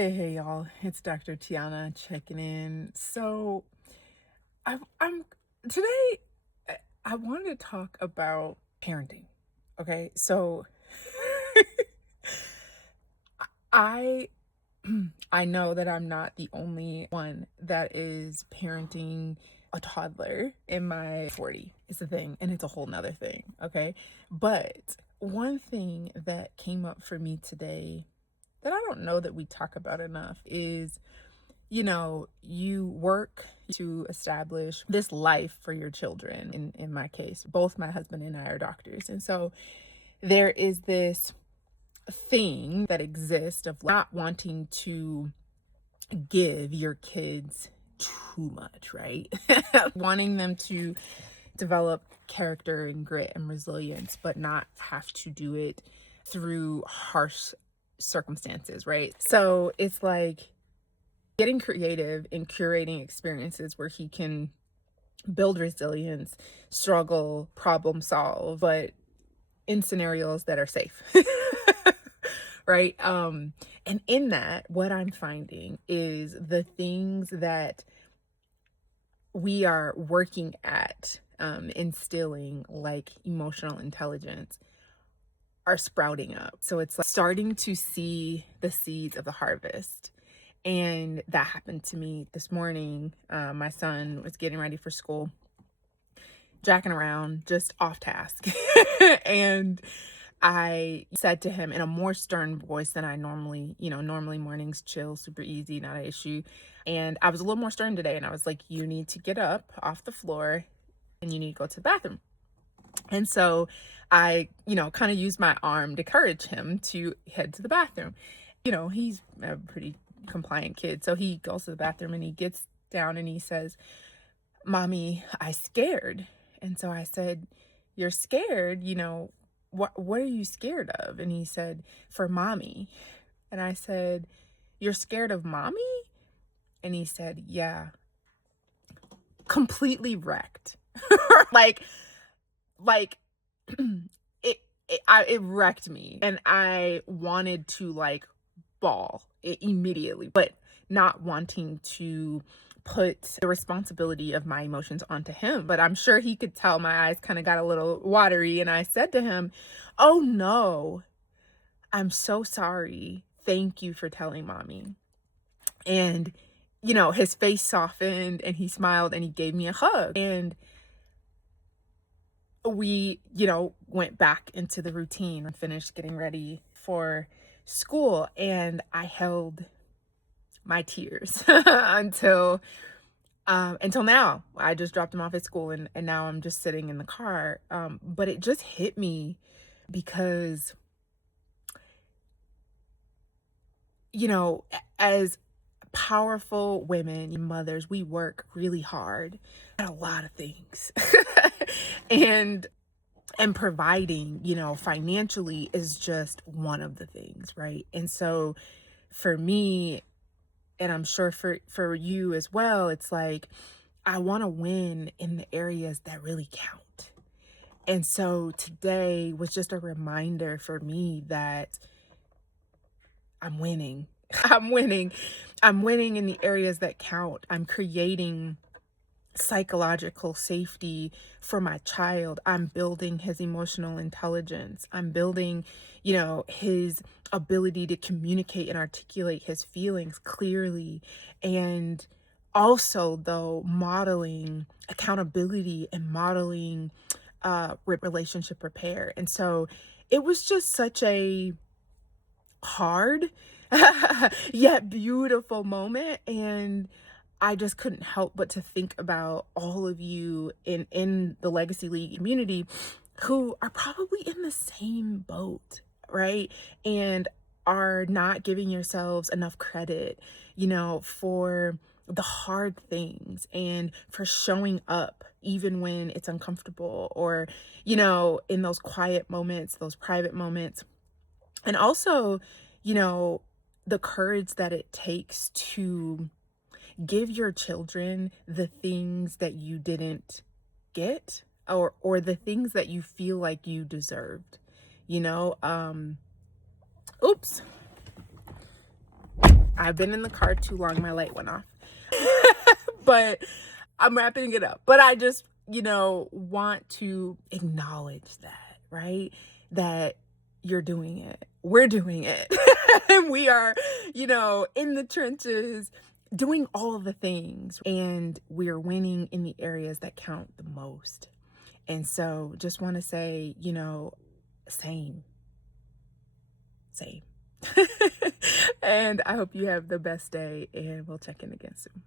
Hey, y'all, it's Dr. Tiana checking in. So, I'm today. I wanted to talk about parenting. Okay, so I I know that I'm not the only one that is parenting a toddler in my 40. It's a thing, and it's a whole nother thing. Okay, but one thing that came up for me today that I don't know that we talk about enough is, you work to establish this life for your children. In my case, both my husband and I are doctors. And so there is this thing that exists of not wanting to give your kids too much, right? Wanting them to develop character and grit and resilience, but not have to do it through harsh circumstances, right? So it's like getting creative in curating experiences where he can build resilience, struggle, problem solve, but in scenarios that are safe. Right? And in that, what I'm finding is the things that we are working at instilling, like emotional intelligence, are sprouting up. So it's like starting to see the seeds of the harvest. And that happened to me this morning. My son was getting ready for school, jacking around, just off task. And I said to him in a more stern voice than I normally mornings chill, super easy, not an issue. And I was a little more stern today. And I was like, you need to get up off the floor and you need to go to the bathroom. And so I, kind of used my arm to encourage him to head to the bathroom. He's a pretty compliant kid. So he goes to the bathroom and he gets down and he says, "Mommy, I scared." And so I said, "You're scared? What are you scared of?" And he said, "For mommy." And I said, "You're scared of mommy?" And he said, "Yeah." Completely wrecked. like like it wrecked me, and I wanted to bawl immediately, but not wanting to put the responsibility of my emotions onto him. But I'm sure he could tell my eyes kind of got a little watery, and I said to him, "Oh no, I'm so sorry. Thank you for telling mommy." And his face softened and he smiled and he gave me a hug. And we, went back into the routine and finished getting ready for school. And I held my tears until now. I just dropped him off at school, and now I'm just sitting in the car. But it just hit me because, as powerful women, mothers, we work really hard at a lot of things. and providing, financially is just one of the things, right? And so for me, and I'm sure for you as well, it's like I want to win in the areas that really count. And so today was just a reminder for me that I'm winning. I'm winning. I'm winning in the areas that count. I'm creating psychological safety for my child. I'm building his emotional intelligence. I'm building, his ability to communicate and articulate his feelings clearly. And also, though, modeling accountability and modeling relationship repair. And so it was just such a hard yet beautiful moment. And I just couldn't help but to think about all of you in the Legacy League community who are probably in the same boat, right? And are not giving yourselves enough credit, for the hard things and for showing up even when it's uncomfortable, or, in those quiet moments, those private moments. And also, the courage that it takes to give your children the things that you didn't get, or the things that you feel like you deserved. Oops. I've been in the car too long. My light went off. But I'm wrapping it up. But I just, want to acknowledge that, right? That you're doing it. We're doing it. And we are, in the trenches doing all of the things. And we are winning in the areas that count the most. And so just want to say, same. Same. And I hope you have the best day, and we'll check in again soon.